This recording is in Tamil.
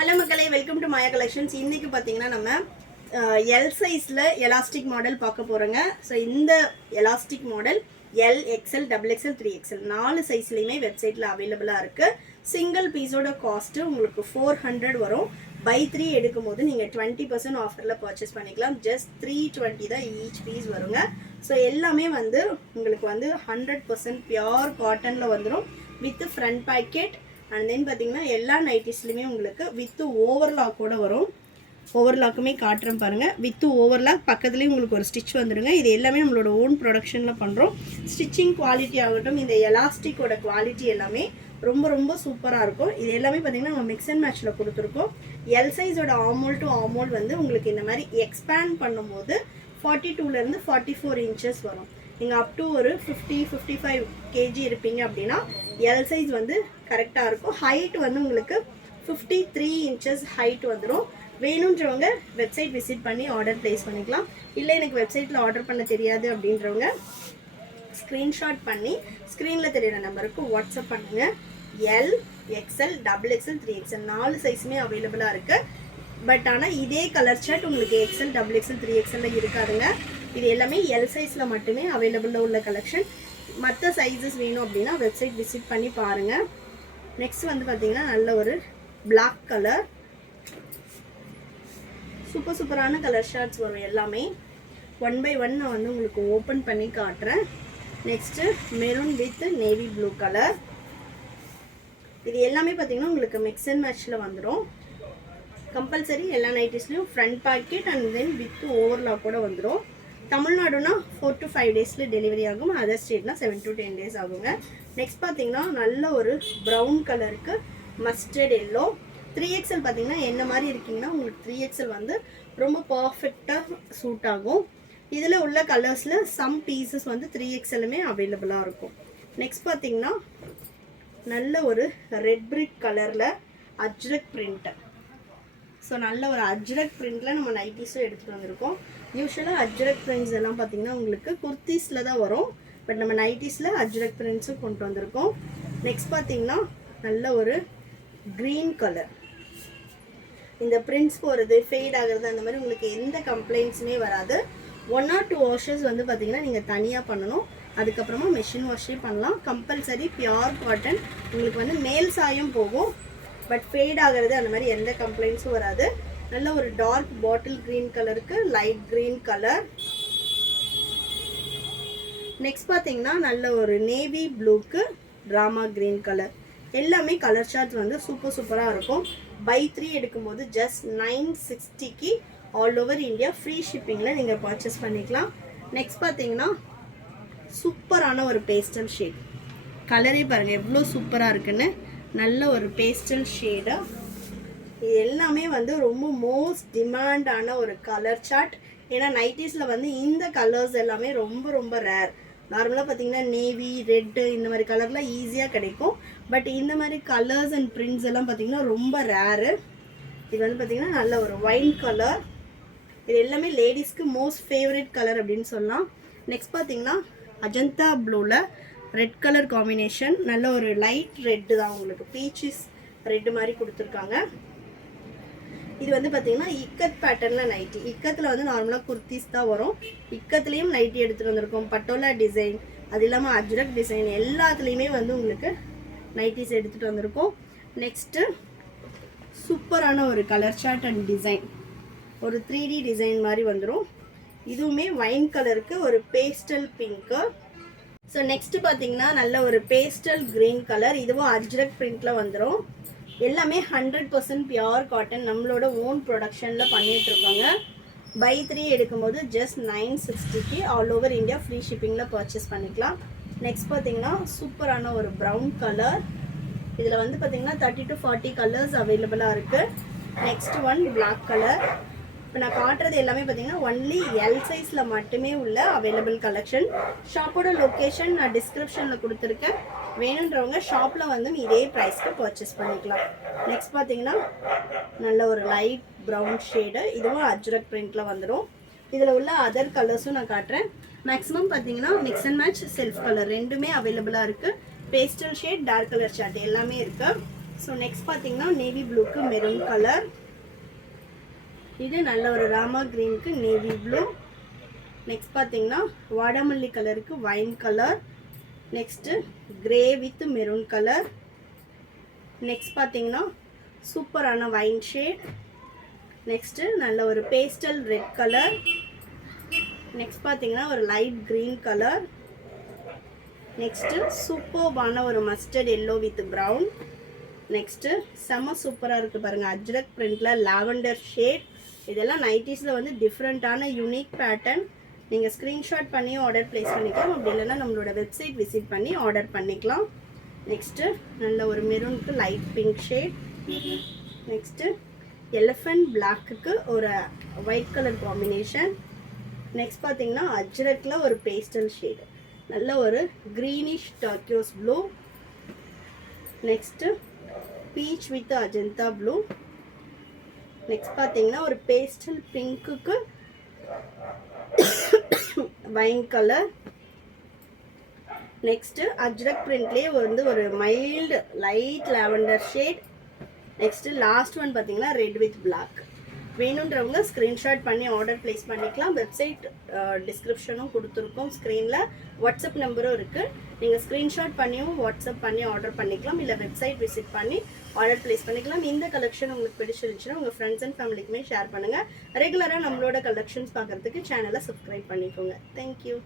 ஹலோ மக்களே, வெல்கம் டு மாயா கலெக்ஷன்ஸ். இன்னைக்கு பார்த்தீங்கன்னா நம்ம எல் சைஸில் எலாஸ்டிக் மாடல் பார்க்க போகிறோங்க. ஸோ இந்த elastic model L, XL, double XL, 3XL 4 சைஸ்லையுமே வெப்சைட்டில் அவைலபிளாக இருக்குது. சிங்கிள் பீஸோட காஸ்ட்டு உங்களுக்கு 400 வரும். பை 3 எடுக்கும் போது நீங்கள் 20% ஆஃபரில் பர்ச்சேஸ் பண்ணிக்கலாம். ஜஸ்ட் 320 தான் ஈச் பீஸ் வருங்க. ஸோ எல்லாமே வந்து உங்களுக்கு வந்து 100% பியோர் காட்டனில் வந்துடும் வித் ஃப்ரண்ட் பேக்கெட். அண்ட் தென் பார்த்தீங்கன்னா எல்லா நைட்டிஸ்லையுமே உங்களுக்கு வித்து ஓவர்லாக்கோட வரும். ஓவர்லாக்குமே காட்டுறேன் பாருங்கள். வித்து ஓவர்லாக் பக்கத்துலேயும் உங்களுக்கு ஒரு ஸ்டிச் வந்துடுங்க. இது எல்லாமே நம்மளோட ஓன் ப்ரொடக்ஷனில் பண்ணுறோம். ஸ்டிச்சிங் குவாலிட்டி ஆகட்டும், இந்த எலாஸ்டிக்கோட குவாலிட்டி எல்லாமே ரொம்ப ரொம்ப சூப்பராக இருக்கும். இது எல்லாமே பார்த்தீங்கன்னா நம்ம மிக்ஸ் அண்ட் மேட்ச்சில் கொடுத்துருக்கோம். எல் சைஸோட ஆமோல் டு ஆமோல் வந்து உங்களுக்கு இந்த மாதிரி எக்ஸ்பேண்ட் பண்ணும்போது 42லேருந்து 44 இன்ச்சஸ் வரும். நீங்கள் அப் டு ஒரு 50-55 kg இருப்பீங்க அப்படின்னா எல் சைஸ் வந்து கரெக்டாக இருக்கும். ஹைட் வந்து உங்களுக்கு 53 இன்ச்சஸ் ஹைட் வந்துடும். வேணுன்றவங்க வெப்சைட் விசிட் பண்ணி ஆர்டர் ப்ளேஸ் பண்ணிக்கலாம். இல்லை எனக்கு வெப்சைட்டில் ஆர்டர் பண்ண தெரியாது அப்படின்றவங்க ஸ்க்ரீன்ஷாட் பண்ணி ஸ்க்ரீனில் தெரியிற நம்பருக்கு வாட்ஸ்அப் பண்ணுங்கள். L, XL, double XL, 3XL 4 சைஸுமே அவைலபிளாக இருக்குது. பட் ஆனால் இதே கலர் சார்ட் உங்களுக்கு எக்ஸ்எல், டபுள் எக்ஸ்எல், 3XL இருக்காதுங்க. இது எல்லாமே எல் சைஸில் மட்டுமே அவைலபிளாக உள்ள கலெக்ஷன். மற்ற சைஸஸ் வேணும் அப்படின்னா வெப்சைட் விசிட் பண்ணி பாருங்கள். நெக்ஸ்ட் வந்து பார்த்தீங்கன்னா நல்ல ஒரு பிளாக் கலர், சூப்பரான கலர் ஷார்ட்ஸ் வரும். எல்லாமே 1 by 1 நான் வந்து உங்களுக்கு ஓப்பன் பண்ணி காட்டுறேன். Next maroon with navy blue colour. இது எல்லாமே பார்த்தீங்கன்னா உங்களுக்கு மிக்ஸ் அண்ட் மேட்ச்சில் வந்துடும். கம்பல்சரி எல்லா நைட்டிஸ்லையும் front packet and then with overlock கூட வந்துடும். தமிழ்நாடுனா 4 to 5 டேஸில் டெலிவரி ஆகும். அதர் ஸ்டேட்னா 7 to 10 days ஆகுங்க. நெக்ஸ்ட் பார்த்தீங்கன்னா நல்ல ஒரு ப்ரௌன் கலருக்கு மஸ்டர்ட் எல்லோ. 3XL பார்த்தீங்கன்னா என்ன மாதிரி இருக்கீங்கன்னா உங்களுக்கு 3XL வந்து ரொம்ப பர்ஃபெக்டாக சூட் ஆகும். இதில் உள்ள கலர்ஸில் சம் பீசஸ் வந்து 3XLமே அவைலபிளாக இருக்கும். நெக்ஸ்ட் பார்த்தீங்கன்னா நல்ல ஒரு ரெட் பிரிக் கலரில் அஜ்ரக் பிரிண்ட்டு. ஸோ நல்ல ஒரு அஜ்ரக் பிரிண்டில் நம்ம நைட்டிஸும் எடுத்துகிட்டு வந்திருக்கோம். யூஸ்வலாக அஜ்ரக் பிரிண்ட்ஸ் எல்லாம் பார்த்தீங்கன்னா உங்களுக்கு குர்த்திஸில் தான் வரும். பட் நம்ம நைட்டிஸில் அஜ்ரக் பிரிண்ட்ஸும் கொண்டு வந்திருக்கோம். நெக்ஸ்ட் பார்த்தீங்கன்னா நல்ல ஒரு க்ரீன் கலர். இந்த பிரிண்ட்ஸ் போகிறது, ஃபேட் ஆகிறது, அந்த மாதிரி உங்களுக்கு எந்த கம்ப்ளைண்ட்ஸுமே வராது. 1 or 2 வாஷஸ் வந்து பார்த்தீங்கன்னா நீங்கள் தனியாக பண்ணணும். அதுக்கப்புறமா மெஷின் வாஷே பண்ணலாம். Compulsory pure cotton. உங்களுக்கு வந்து மேல் சாயம் போகும், பட் ஃபேட் ஆகிறது அந்த மாதிரி எந்த கம்ப்ளைண்ட்ஸும் வராது. நல்ல ஒரு டார்க் பாட்டில் க்ரீன் கலருக்கு லைட் க்ரீன் கலர். நெக்ஸ்ட் பார்த்தீங்கன்னா நல்ல ஒரு நேவி ப்ளூக்கு ட்ராமா க்ரீன் கலர். எல்லாமே கலர் சார்ட் வந்து சூப்பராக இருக்கும். பை 3 எடுக்கும்போது ஜஸ்ட் 960க்கு ஆல் ஓவர் இந்தியா ஃப்ரீ ஷிப்பிங்கில் நீங்கள் பர்ச்சேஸ் பண்ணிக்கலாம். நெக்ஸ்ட் பார்த்தீங்கன்னா சூப்பரான ஒரு பேஸ்டல் ஷேட். கலரே பாருங்கள் எவ்வளோ சூப்பராக இருக்குன்னு. நல்ல ஒரு பேஸ்டல் ஷேடு. இது எல்லாமே வந்து ரொம்ப மோஸ்ட் டிமாண்டான ஒரு கலர் சார்ட். ஏன்னா நைட்டிஸில் வந்து இந்த கலர்ஸ் எல்லாமே ரொம்ப ரேர். நார்மலாக பார்த்தீங்கன்னா நேவி, ரெட்டு இந்த மாதிரி கலர்லாம் ஈஸியாக கிடைக்கும். பட் இந்த மாதிரி கலர்ஸ் அண்ட் பிரிண்ட்ஸ் எல்லாம் பார்த்தீங்கன்னா ரொம்ப ரேரு. இது வந்து பார்த்தீங்கன்னா நல்ல ஒரு ஒயின் கலர். இது எல்லாமே லேடிஸ்க்கு மோஸ்ட் ஃபேவரட் கலர் அப்படின்னு சொல்லலாம். நெக்ஸ்ட் பார்த்தீங்கன்னா அஜந்தா ப்ளூவில் ரெட் கலர் காம்பினேஷன். நல்ல ஒரு லைட் ரெட்டு தான், உங்களுக்கு பீச்சஸ் ரெட்டு மாதிரி கொடுத்துருக்காங்க. இது வந்து பார்த்தீங்கன்னா இக்கத் பேட்டர்னில் நைட்டி. இக்கத்தில் வந்து நார்மலாக குர்த்திஸ் தான் வரும். இக்கத்துலேயும் நைட்டி எடுத்துகிட்டு வந்திருக்கோம். பட்டோலா டிசைன், அது இல்லாமல் அஜ்ரக் டிசைன், எல்லாத்துலேயுமே வந்து உங்களுக்கு நைட்டிஸ் எடுத்துகிட்டு வந்திருக்கோம். நெக்ஸ்ட்டு சூப்பரான ஒரு கலர் சார்ட் அண்ட் டிசைன். ஒரு 3D டிசைன் மாதிரி வந்துடும். இதுவுமே வைன் கலருக்கு ஒரு பேஸ்டல் பிங்க்கு. ஸோ நெக்ஸ்ட் பார்த்தீங்கன்னா நல்ல ஒரு பேஸ்டல் க்ரீன் கலர். இதுவும் அஜ்ரக் பிரிண்டில் வந்துடும். எல்லாமே 100% பியோர் காட்டன். நம்மளோட ஓன் ப்ரொடக்ஷனில் பண்ணிகிட்ருக்கோங்க. பை 3 எடுக்கும்போது ஜஸ்ட் 960க்கு ஆல் ஓவர் இந்தியா ஃப்ரீ ஷிப்பிங்கில் பர்ச்சேஸ் பண்ணிக்கலாம். நெக்ஸ்ட் பார்த்தீங்கன்னா சூப்பரான ஒரு ப்ரௌன் கலர். இதில் வந்து பார்த்தீங்கன்னா 30 to 40 கலர்ஸ் அவைலபிளாக இருக்குது. Next one black colour. இப்போ நான் காட்டுறது எல்லாமே பார்த்தீங்கன்னா ஒன்லி எல் சைஸில் மட்டுமே உள்ள அவைலபிள் கலெக்ஷன். ஷாப்போட லொக்கேஷன் நான் டிஸ்கிரிப்ஷனில் கொடுத்துருக்கேன். வேணுன்றவங்க ஷாப்பில் வந்து இதே ப்ரைஸ்க்கு பர்ச்சேஸ் பண்ணிக்கலாம். நெக்ஸ்ட் பார்த்தீங்கன்னா நல்ல ஒரு லைட் ப்ரௌன் ஷேடு. இதுவும் அஜ்ரக் பிரிண்டில் வந்துடும். இதில் உள்ள அதர் கலர்ஸும் நான் காட்டுறேன். மேக்ஸிமம் பார்த்தீங்கன்னா mix and match, self colour ரெண்டுமே அவைலபிளாக இருக்குது. Pastel shade, dark colour chart எல்லாமே இருக்குது. ஸோ நெக்ஸ்ட் பார்த்தீங்கன்னா நேவி ப்ளூக்கு மெரூன் கலர். இது நல்ல ஒரு ராமா க்ரீனுக்கு நேவி ப்ளூ. நெக்ஸ்ட் பார்த்தீங்கன்னா வாடாமல்லி கலருக்கு wine colour. Next grey with maroon colour. Next பார்த்தீங்கன்னா சூப்பரான வைன் ஷேட். நெக்ஸ்ட்டு நல்ல ஒரு பேஸ்டல் ரெட் கலர். நெக்ஸ்ட் பார்த்தீங்கன்னா ஒரு லைட் க்ரீன் கலர். நெக்ஸ்ட்டு சூப்பர்பான ஒரு mustard yellow with brown. Next செம்ம சூப்பராக இருக்குது பாருங்கள், அஜ்ரக் பிரிண்டில் லாவெண்டர் ஷேட். இதெல்லாம் நைட்டிஸில் வந்து டிஃப்ரெண்ட்டான யூனிக் பேட்டர்ன். நீங்கள் ஸ்க்ரீன்ஷாட் பண்ணி ஆர்டர் ப்ளேஸ் பண்ணிக்கலாம், அப்படி இல்லைன்னா நம்மளோட வெப்சைட் விசிட் பண்ணி ஆர்டர் பண்ணிக்கலாம். நெக்ஸ்ட்டு நல்ல ஒரு மெரூனுக்கு light pink shade. Next elephant பிளாக்குக்கு ஒரு ஒயிட் கலர் காம்பினேஷன். நெக்ஸ்ட் பார்த்தீங்கன்னா அஜ்ரக்கில் ஒரு பேஸ்டல் ஷேடு, நல்ல ஒரு greenish turquoise blue. Next peach with Ajanta blue. Next பார்த்தீங்கன்னா ஒரு பேஸ்டல் பிங்க்குக்கு வைன் கலர். நெக்ஸ்ட்டு அஜ்ரக் பிரிண்ட்லேயே வந்து ஒரு mild light lavender shade. Next last one பார்த்தீங்கன்னா ரெட் வித் பிளாக். வேணுன்றவங்க ஸ்க்ரீன்ஷாட் பண்ணி ஆர்டர் ப்ளேஸ் பண்ணிக்கலாம். வெப்சைட் டிஸ்கிரிப்ஷனும் கொடுத்துருக்கோம், ஸ்க்ரீனில் வாட்ஸ்அப் நம்பரும் இருக்குது. நீங்கள் ஸ்க்ரீன்ஷாட் பண்ணியும் வாட்ஸ்அப் பண்ணி ஆர்டர் பண்ணிக்கலாம், இல்லை வெப்சைட் விசிட் பண்ணி ஆர்டர் ப்ளேஸ் பண்ணிக்கலாம். இந்த கலெக்ஷன் உங்களுக்கு பிடிச்சிருந்துச்சுன்னா உங்கள் ஃப்ரெண்ட்ஸ் அண்ட் ஃபேமிலிக்குமே ஷேர் பண்ணுங்கள். ரெகுலராக நம்மளோட கலெக்ஷன்ஸ் பார்க்குறதுக்கு சேனலை சப்ஸ்கிரைப் பண்ணிக்கோங்க. தேங்க்யூ.